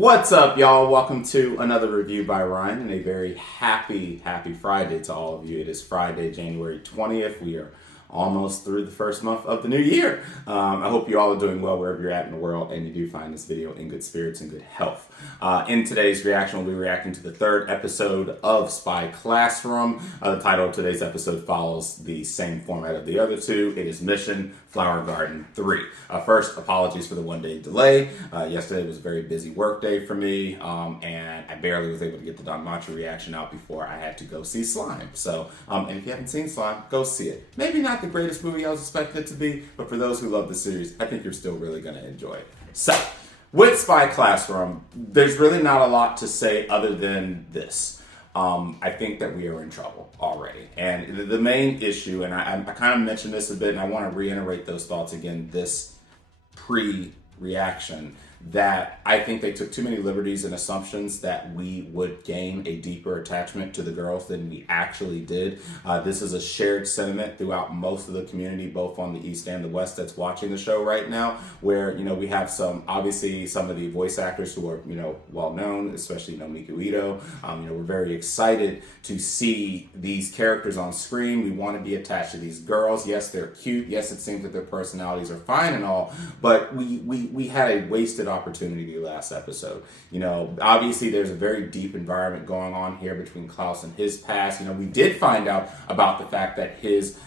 What's up, y'all? Welcome to another review by Ryan, and a very happy Friday to all of you. It is Friday, January 20th. We are almost through the first month of the new year. I hope you all are doing well wherever you're at in the world, and you do find this video in good spirits and good health. In today's reaction, we'll be reacting to the third episode of Spy Classroom. The title of today's episode follows the same format of the other two. It is Mission Flower Garden 3. First, apologies for the one-day delay. Yesterday was a very busy work day for me, and I barely was able to get the Don Macho reaction out before I had to go see Slime. So, and if you haven't seen Slime, go see it. Maybe not the greatest movie I was expecting it to be, but for those who love the series, I think you're still really going to enjoy it. So, with Spy Classroom, there's really not a lot to say other than this. I think that we are in trouble already. And the main issue, and I kind of mentioned this a bit, and I want to reiterate those thoughts again, this pre-reaction, that I think they took too many liberties and assumptions that we would gain a deeper attachment to the girls than we actually did. This is a shared sentiment throughout most of the community, both on the East and the West that's watching the show right now, where, we have obviously some of the voice actors who are, well known, especially, Miku Ito. We're very excited to see these characters on screen. We want to be attached to these girls. Yes, they're cute. Yes, it seems that their personalities are fine and all, but we had a wasted opportunity last episode. Obviously there's a very deep environment going on here between Klaus and his past. We did find out about the fact that his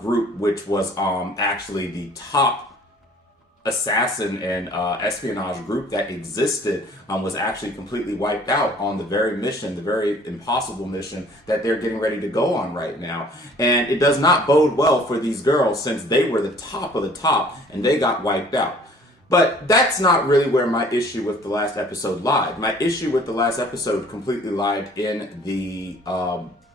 group, which was actually the top assassin and espionage group that existed, was actually completely wiped out on the very mission, the very impossible mission that they're getting ready to go on right now. And it does not bode well for these girls, since they were the top of the top and they got wiped out. But that's not really where my issue with the last episode lied. My issue with the last episode completely lied in the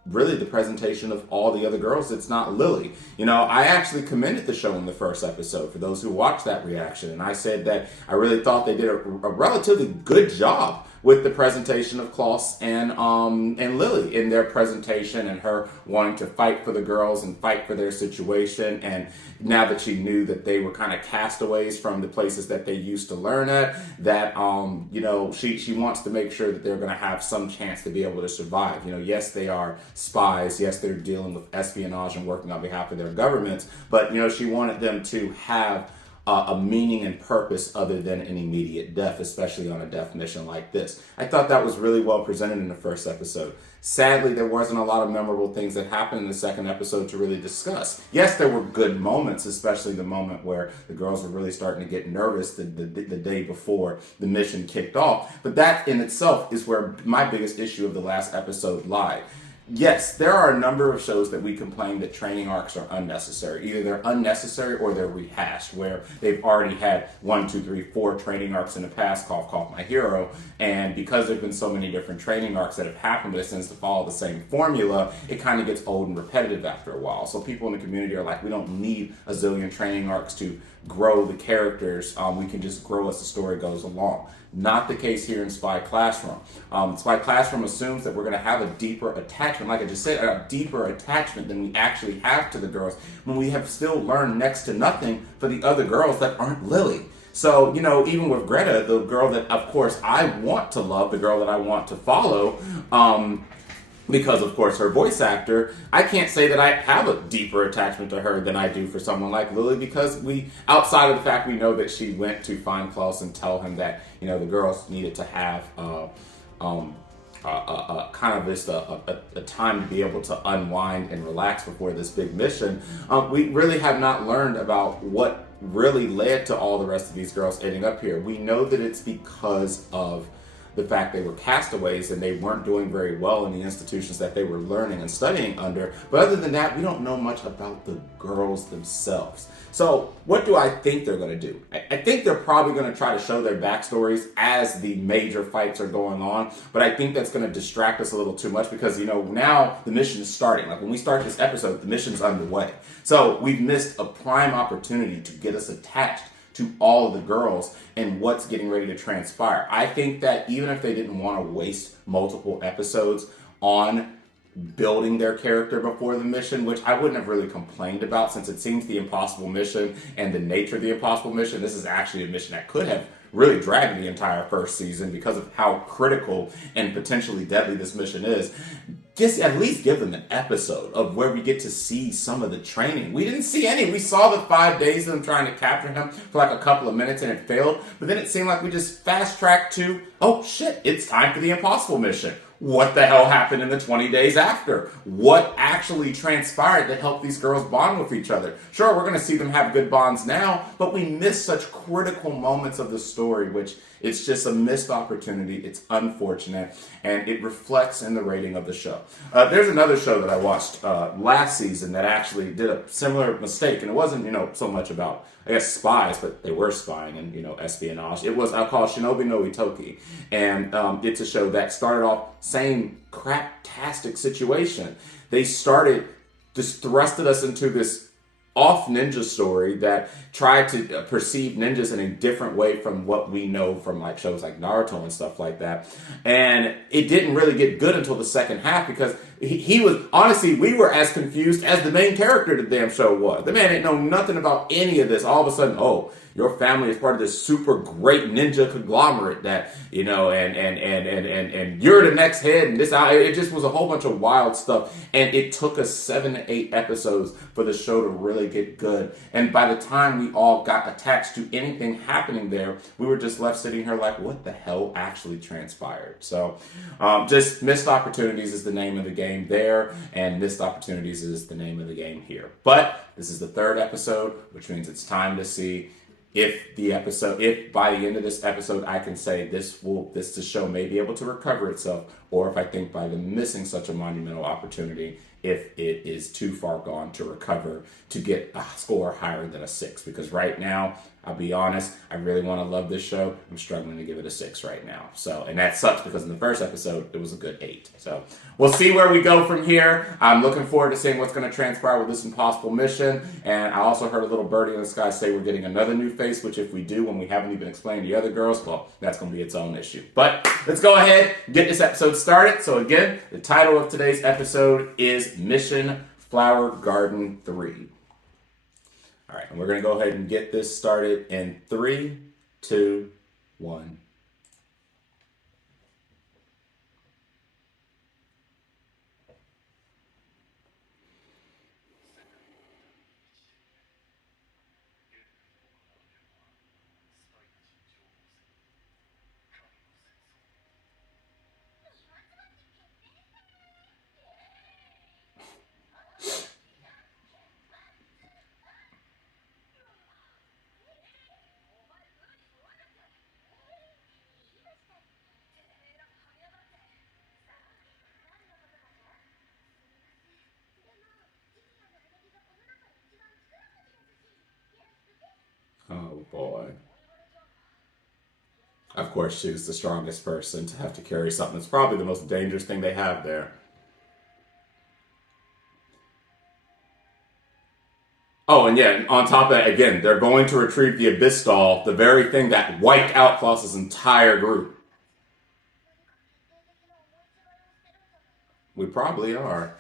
really the presentation of all the other girls. It's not Lily. I actually commended the show in the first episode for those who watched that reaction, and I said that I really thought they did a relatively good job with the presentation of Klaus and Lily in their presentation, and her wanting to fight for the girls and fight for their situation. And now that she knew that they were kind of castaways from the places that they used to learn at, that she wants to make sure that they're going to have some chance to be able to survive. Yes, they are spies. Yes, they're dealing with espionage and working on behalf of their governments. But she wanted them to have a meaning and purpose other than an immediate death, especially on a death mission like this. I thought that was really well presented in the first episode. Sadly, there wasn't a lot of memorable things that happened in the second episode to really discuss. Yes, there were good moments, especially the moment where the girls were really starting to get nervous the day before the mission kicked off. But that in itself is where my biggest issue of the last episode lied. Yes, there are a number of shows that we complain that training arcs are unnecessary. Either they're unnecessary or they're rehashed, where they've already had 1, 2, 3, 4 training arcs in the past, cough, my hero, and because there's been so many different training arcs that have happened, but it tends to follow the same formula, it kind of gets old and repetitive after a while. So people in the community are like, we don't need a zillion training arcs to grow the characters. We can just grow as the story goes along. Not the case here in Spy Classroom. Spy Classroom assumes that we're going to have a deeper attachment, like I just said, a deeper attachment than we actually have to the girls, when we have still learned next to nothing for the other girls that aren't Lily. So, even with Greta, the girl that, of course, I want to love, the girl that I want to follow, because, of course, her voice actor, I can't say that I have a deeper attachment to her than I do for someone like Lily, because outside of the fact we know that she went to find Klaus and tell him that, the girls needed to have kind of just a time to be able to unwind and relax before this big mission. We really have not learned about what really led to all the rest of these girls ending up here. We know that it's because of the fact they were castaways and they weren't doing very well in the institutions that they were learning and studying under. But other than that, we don't know much about the girls themselves. So what do I think they're going to do? I think they're probably going to try to show their backstories as the major fights are going on. But I think that's going to distract us a little too much because, now the mission is starting. Like when we start this episode, the mission's underway. So we've missed a prime opportunity to get us attached to all of the girls and what's getting ready to transpire. I think that even if they didn't want to waste multiple episodes on building their character before the mission, which I wouldn't have really complained about since it seems the impossible mission and the nature of the impossible mission. This is actually a mission that could have really dragged the entire first season because of how critical and potentially deadly this mission is. Just at least give them an episode of where we get to see some of the training. We didn't see any. We saw the 5 days of them trying to capture him for like a couple of minutes and it failed. But then it seemed like we just fast tracked to, oh shit, it's time for the impossible mission. What the hell happened in the 20 days after? What actually transpired that helped these girls bond with each other? Sure, we're going to see them have good bonds now, but we miss such critical moments of the story, which it's just a missed opportunity. It's unfortunate, and it reflects in the rating of the show. There's another show that I watched last season that actually did a similar mistake, and it wasn't, so much about, I guess, spies, but they were spying and, espionage. It was, I call Shinobi no Itoki, and it's a show that started off same craptastic situation. They just thrusted us into this off ninja story that tried to perceive ninjas in a different way from what we know from like shows like Naruto and stuff like that. And it didn't really get good until the second half because he was, honestly, we were as confused as the main character of the damn show was. The man didn't know nothing about any of this. All of a sudden, oh, your family is part of this super great ninja conglomerate that, and you're the next head and this, it just was a whole bunch of wild stuff. And it took us 7 to 8 episodes for the show to really get good. And by the time we all got attached to anything happening there, we were just left sitting here like, what the hell actually transpired? So just missed opportunities is the name of the game there, and missed opportunities is the name of the game here. But this is the 3rd episode, which means it's time to see if by the end of this episode I can say the show may be able to recover itself, or if I think by them missing such a monumental opportunity, if it is too far gone to recover to get a score higher than a 6. Because right now, I'll be honest, I really want to love this show. I'm struggling to give it a 6 right now. So, and that sucks because in the first episode, it was a good 8. So we'll see where we go from here. I'm looking forward to seeing what's going to transpire with this impossible mission. And I also heard a little birdie in the sky say we're getting another new face, which if we do, when we haven't even explained the other girls, well, that's going to be its own issue. But let's go ahead and get this episode started. So again, the title of today's episode is Mission Flower Garden 3. All right, and we're going to go ahead and get this started in 3, 2, 1. Oh boy. Of course, she's the strongest person to have to carry something that's probably the most dangerous thing they have there. Oh, and yeah, on top of that, again, they're going to retrieve the Abyss Doll, the very thing that wiped out Klaus's entire group. We probably are.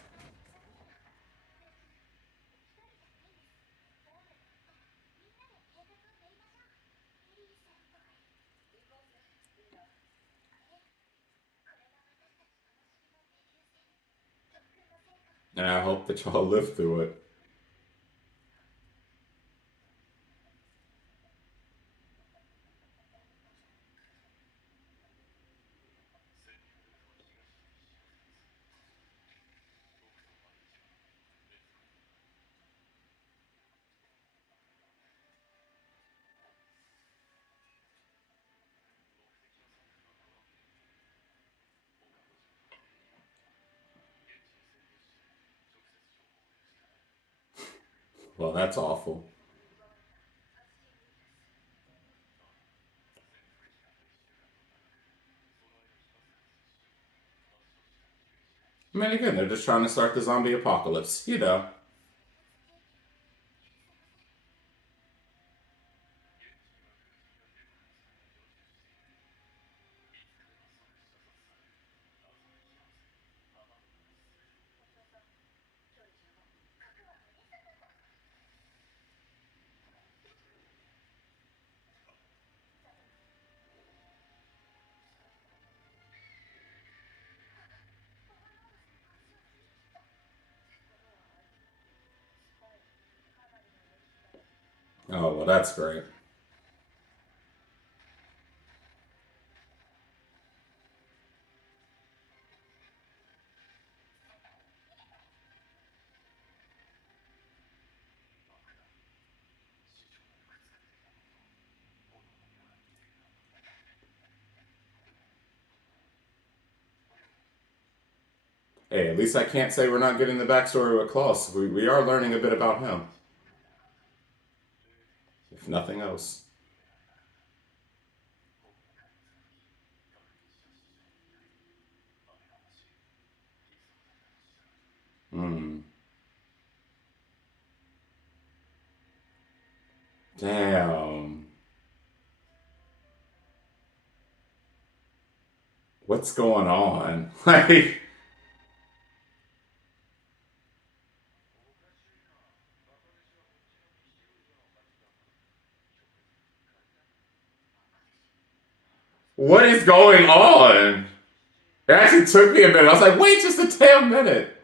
And I hope that y'all live through it. Well, that's awful. I mean, again, they're just trying to start the zombie apocalypse, you know. Oh, well, that's great. Hey, at least I can't say we're not getting the backstory with Klaus. We are learning a bit about him, if nothing else. Hmm. Damn. What's going on? Like, what is going on? It actually took me a minute. I was like, wait just a damn minute.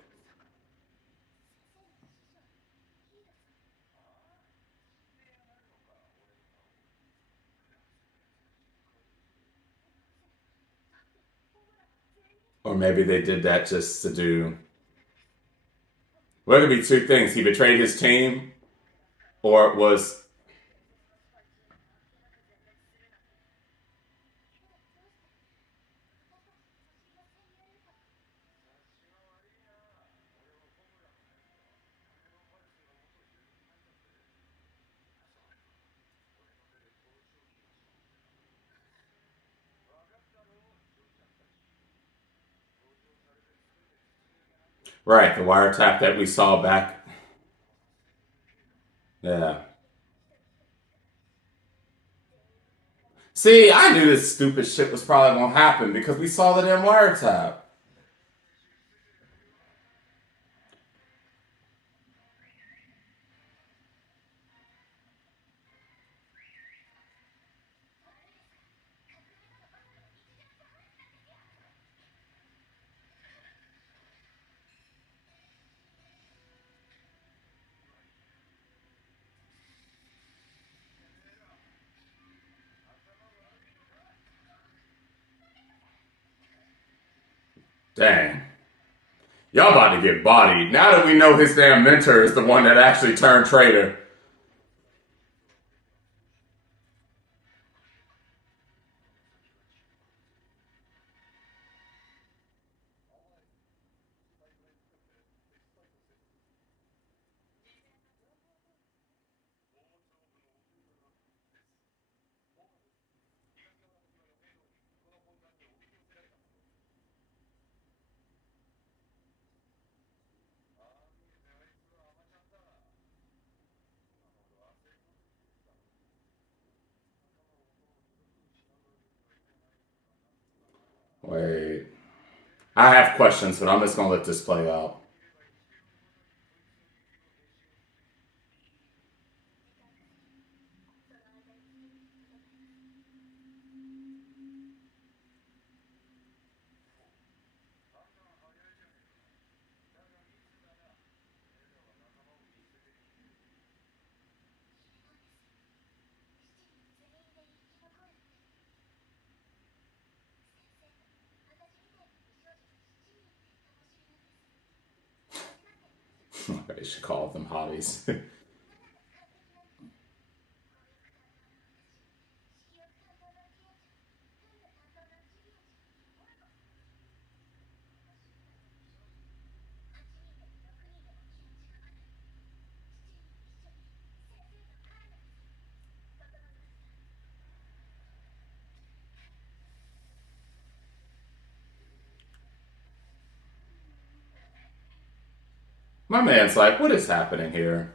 Or maybe they did that just to do. Well, it could be two things. He betrayed his team, or it was. Right, the wiretap that we saw back. Yeah. See, I knew this stupid shit was probably gonna happen because we saw the damn wiretap. Dang. Y'all about to get bodied. Now that we know his damn mentor is the one that actually turned traitor. Wait. I have questions, but I'm just gonna let this play out. I should call them hotties. My man's like, what is happening here?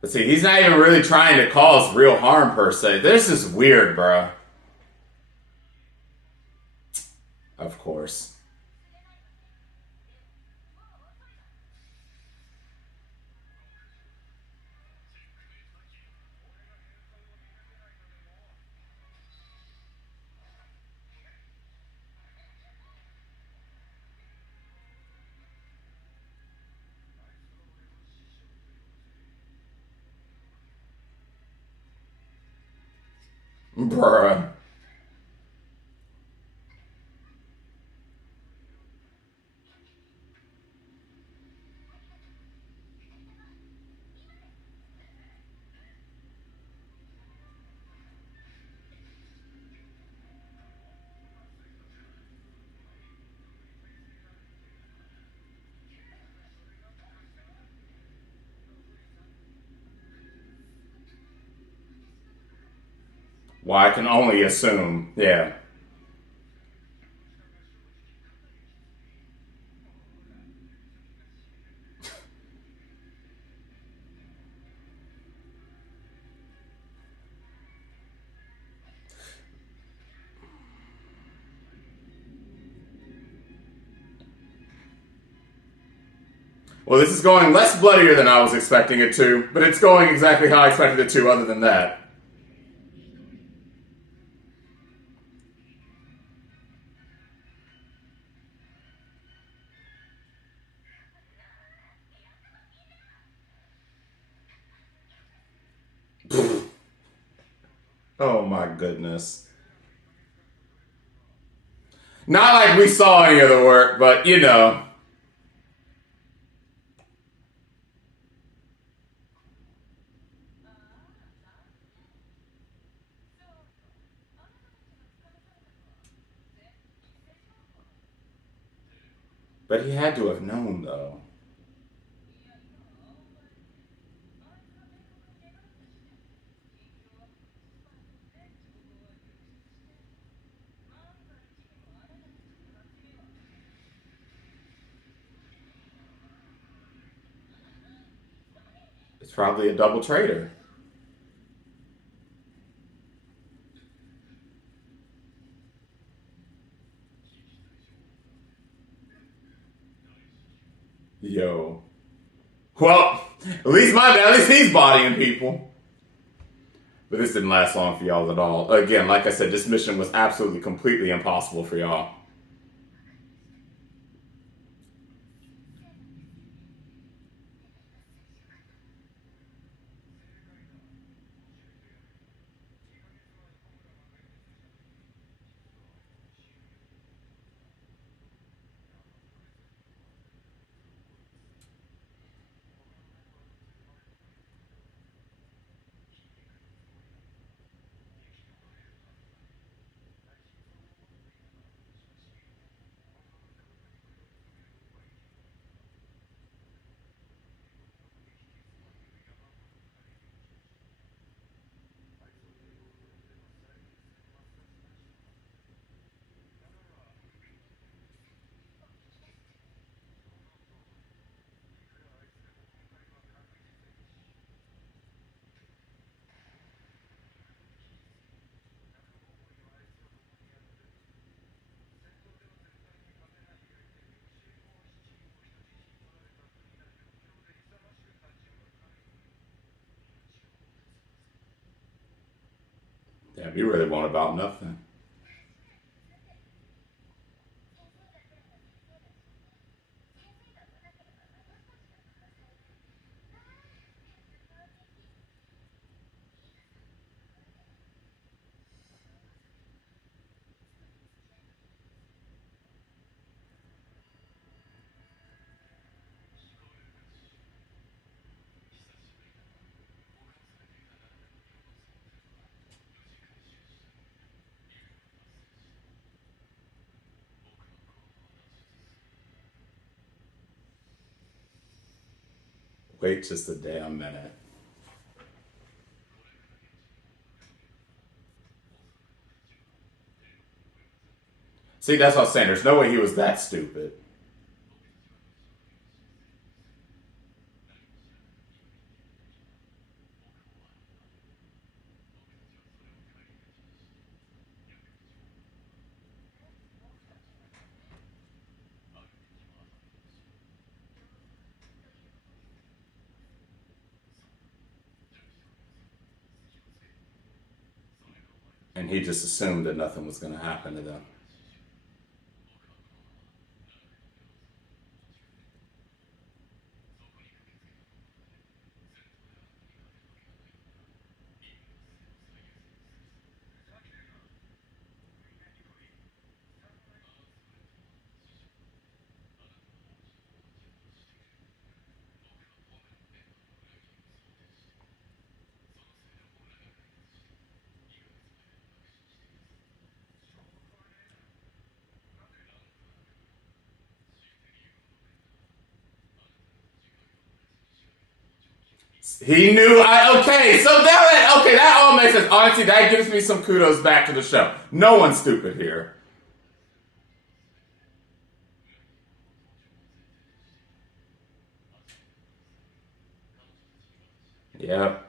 But see, he's not even really trying to cause real harm per se. This is weird, bro. Of course. Bruh. Well, I can only assume. Yeah. Well, this is going less bloodier than I was expecting it to, but it's going exactly how I expected it to, other than that. Oh my goodness. Not like we saw any of the work, but you know. But he had to have known, though. It's probably a double traitor. Yo. Well, at least he's bodying people. But this didn't last long for y'all at all. Again, like I said, this mission was absolutely completely impossible for y'all. Damn, you really want about nothing. Wait just a damn minute. See, that's what I was saying. There's no way he was that stupid. And he just assumed that nothing was going to happen to them. He knew. Okay, so that all makes sense. Honestly, that gives me some kudos back to the show. No one's stupid here. Yep.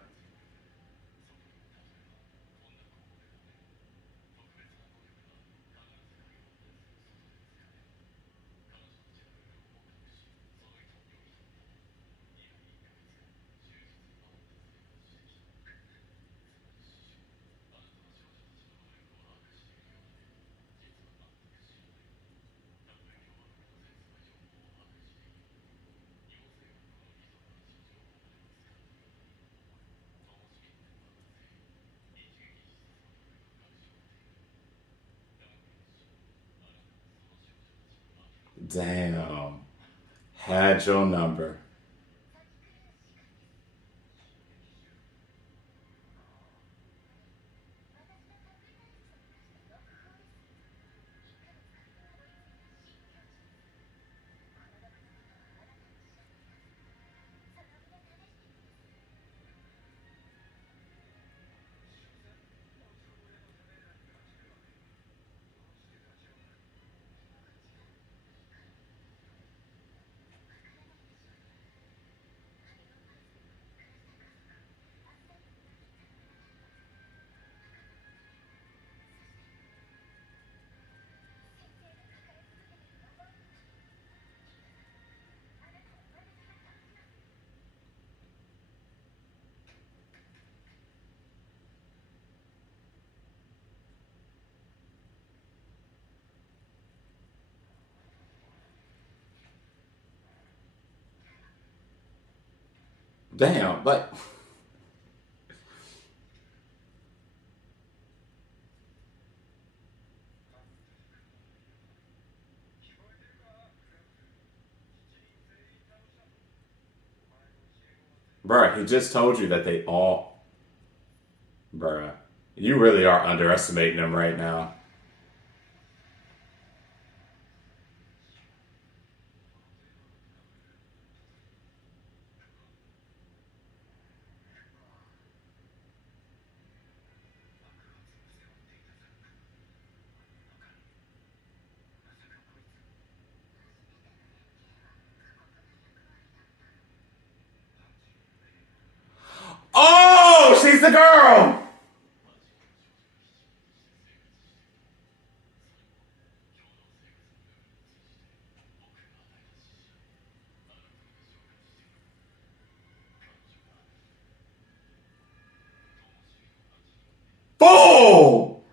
Damn. Had your number. Damn, but bruh, he just told you that they all, bruh, you really are underestimating them right now. Oh, she's the girl. Fool.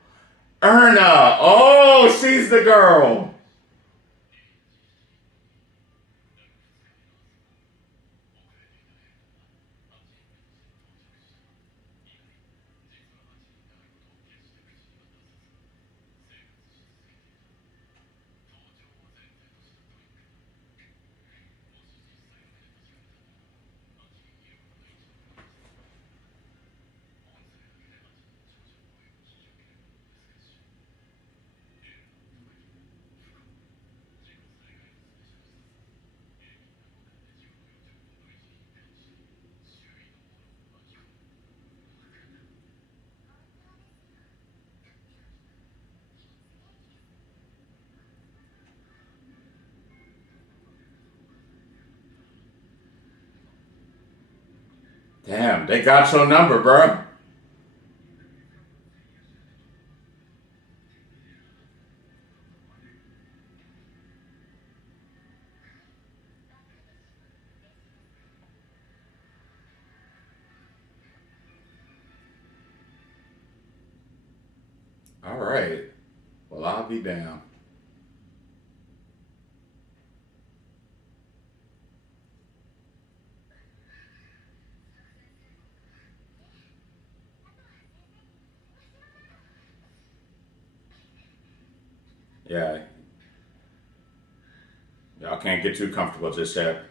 Erna. Oh, she's the girl. Damn, they got your number, bruh. All right. Well, I'll be damned. Yeah, y'all can't get too comfortable just yet.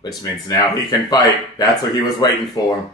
Which means now he can fight. That's what he was waiting for.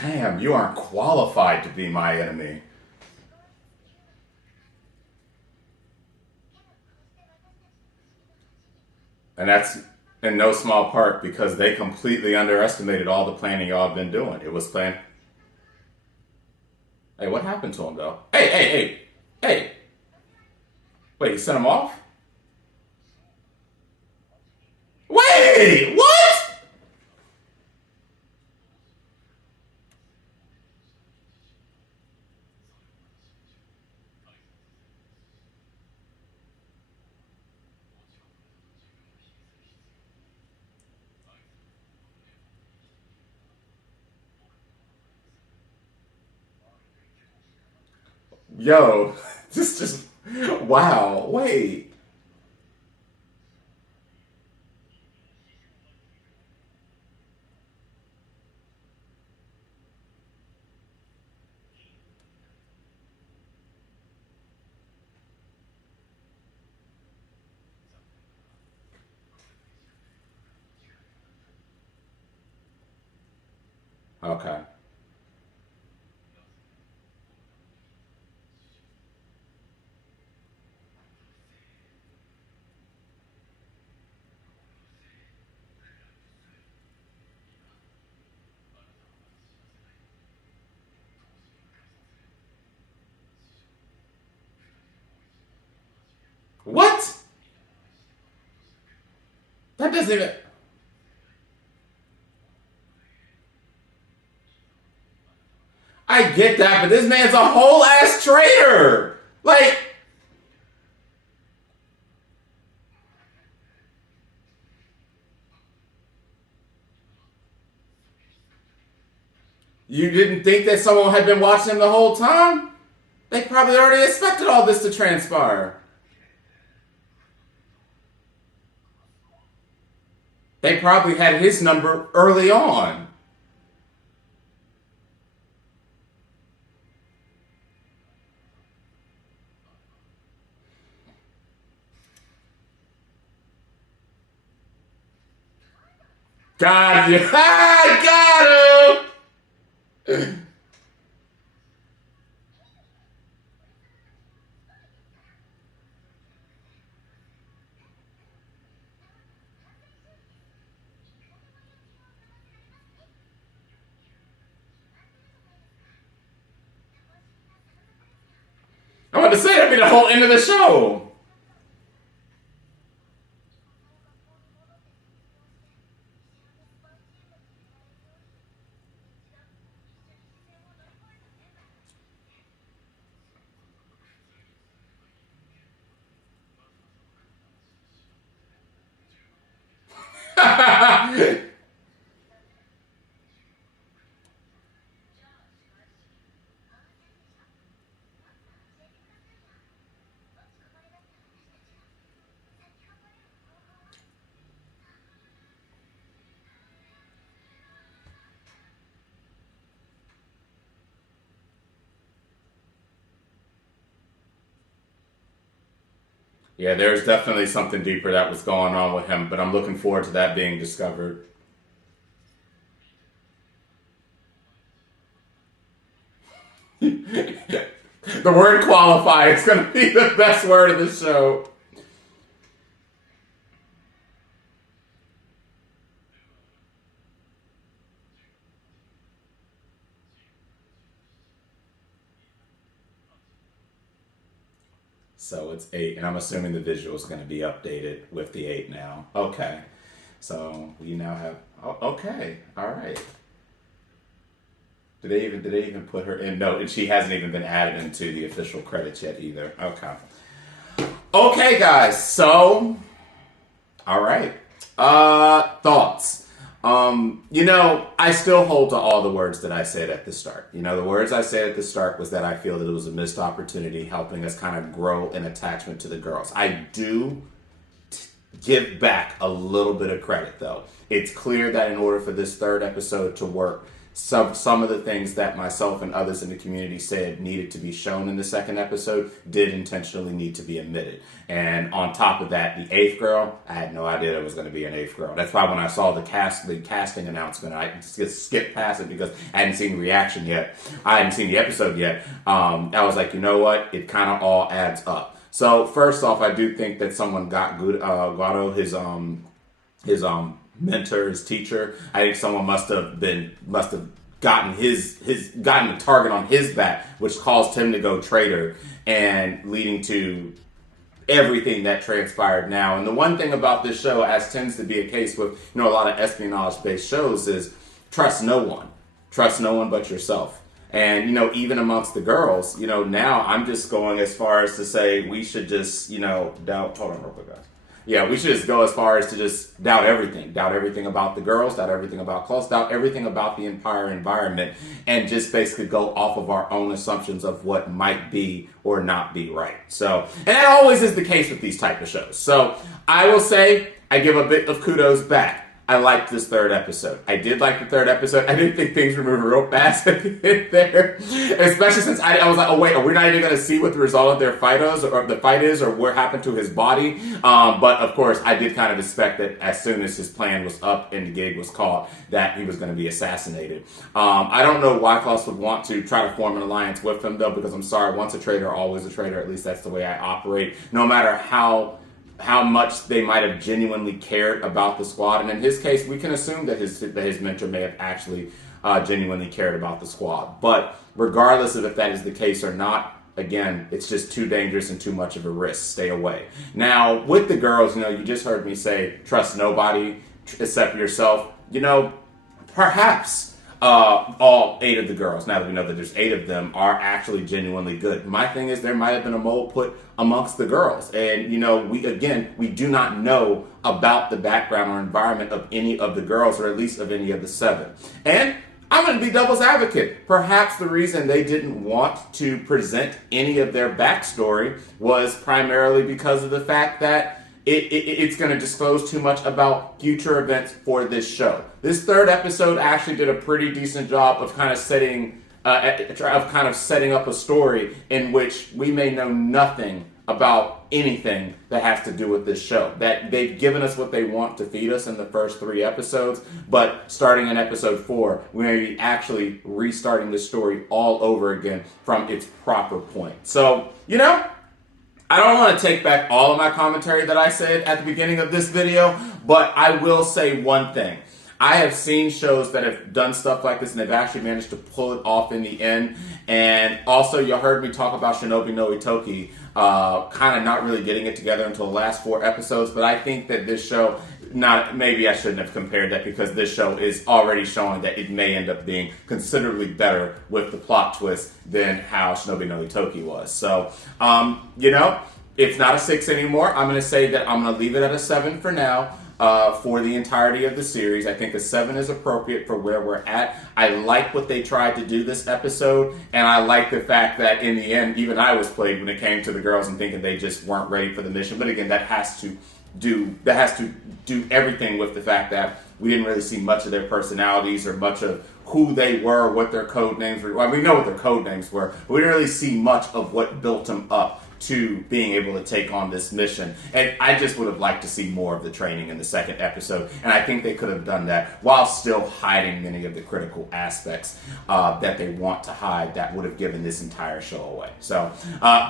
Damn, you aren't qualified to be my enemy. And that's in no small part because they completely underestimated all the planning y'all have been doing. It was planned. Hey, what happened to him though? Hey! Wait, you sent him off? Wait, what? Yo, this just wow. Wait. Okay. What? That doesn't even. I get that, but this man's a whole ass traitor. Like, you didn't think that someone had been watching him the whole time? They probably already expected all this to transpire. They probably had his number early on. Got you. I got him. I'm about to say that'd be the whole end of the show. Yeah, there's definitely something deeper that was going on with him, but I'm looking forward to that being discovered. The word qualify is going to be the best word of the show. So it's 8, and I'm assuming the visual is going to be updated with the 8 now. Okay. So we now have, okay, all right. Did they even put her in? No, and she hasn't even been added into the official credits yet either. Okay. Okay, guys. So, all right. Thoughts. I still hold to all the words that I said at the start. The words I said at the start was that I feel that it was a missed opportunity helping us kind of grow an attachment to the girls. I do give back a little bit of credit, though. It's clear that in order for this third episode to work, some of the things that myself and others in the community said needed to be shown in the second episode did intentionally need to be omitted. And on top of that, the 8th girl, I had no idea there was going to be an 8th girl. That's why when I saw the casting announcement, I just skipped past it because I hadn't seen the reaction yet. I hadn't seen the episode yet. I was like, you know what? It kind of all adds up. So first off, I do think that someone got Guado, his mentor, his teacher. I think someone must have gotten gotten a target on his back, which caused him to go traitor and leading to everything that transpired now. And the one thing about this show, as tends to be a case with a lot of espionage-based shows, is trust no one. Trust no one but yourself. And, even amongst the girls, now I'm just going as far as to say we should just, doubt. Hold on real quick, guys. Yeah, we should just go as far as to just doubt everything. Doubt everything about the girls, doubt everything about Klaus, doubt everything about the entire environment, and just basically go off of our own assumptions of what might be or not be right. So, and that always is the case with these type of shows. So, I will say I give a bit of kudos back. I liked this third episode. I did like the third episode. I didn't think things were moving real fast at the end there. Especially since I was like, oh wait, are we not even going to see what the result of their fight is, or what happened to his body? But of course, I did kind of expect that as soon as his plan was up and the gig was caught, that he was going to be assassinated. I don't know why Klaus would want to try to form an alliance with him though, because I'm sorry, once a traitor, always a traitor. At least that's the way I operate. No matter how much they might have genuinely cared about the squad. And in his case, we can assume that his mentor may have actually genuinely cared about the squad. But regardless of if that is the case or not, again, it's just too dangerous and too much of a risk. Stay away. Now, with the girls, you just heard me say, trust nobody except yourself. Perhaps all 8 of the girls, now that we know that there's 8 of them, are actually genuinely good. My thing is there might have been a mole put amongst the girls. And, we do not know about the background or environment of any of the girls, or at least of any of the 7. And I'm going to be devil's advocate. Perhaps the reason they didn't want to present any of their backstory was primarily because of the fact that it's going to disclose too much about future events for this show. This third episode actually did a pretty decent job of kind of setting up a story in which we may know nothing about anything that has to do with this show. That they've given us what they want to feed us in the first 3 episodes, but starting in episode 4, we're going to be actually restarting the story all over again from its proper point. So, I don't want to take back all of my commentary that I said at the beginning of this video, but I will say one thing. I have seen shows that have done stuff like this and they've actually managed to pull it off in the end. And also, you heard me talk about Shinobi no Itoki kind of not really getting it together until the last 4 episodes. But I think that this show, maybe I shouldn't have compared that, because this show is already showing that it may end up being considerably better with the plot twist than how Shinobi no Itoki was. So, it's not a 6 anymore. I'm going to say that I'm going to leave it at a 7 for now. For the entirety of the series, I think a 7 is appropriate for where we're at. I like what they tried to do this episode, and I like the fact that in the end, even I was played when it came to the girls and thinking they just weren't ready for the mission. But again, that has to do everything with the fact that we didn't really see much of their personalities or much of who they were, what their code names were. Well, we know what their code names were, but we didn't really see much of what built them up to being able to take on this mission. And I just would have liked to see more of the training in the second episode. And I think they could have done that while still hiding many of the critical aspects that they want to hide that would have given this entire show away. So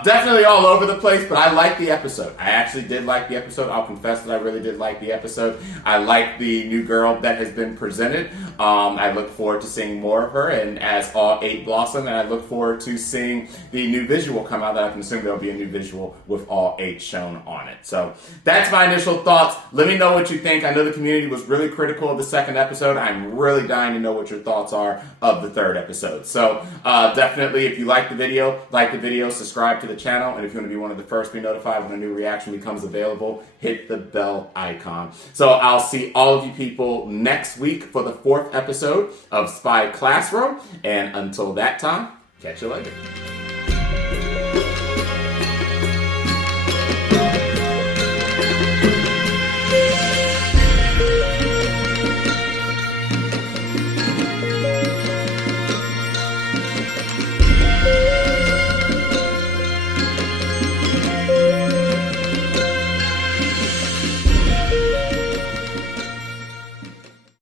definitely all over the place, but I liked the episode. I actually did like the episode. I'll confess that I really did like the episode. I like the new girl that has been presented. I look forward to seeing more of her, and as all 8 blossom, and I look forward to seeing the new visual come out that I can assume there'll be a new me visual with all 8 shown on it. So that's my initial thoughts. Let me know what you think. I know the community was really critical of the 2nd episode. I'm really dying to know what your thoughts are of the 3rd episode. So definitely, if you like the video, subscribe to the channel, and if you want to be one of the first to be notified when a new reaction becomes available, hit the bell icon. So I'll see all of you people next week for the 4th episode of Spy Classroom, and until that time, catch you later.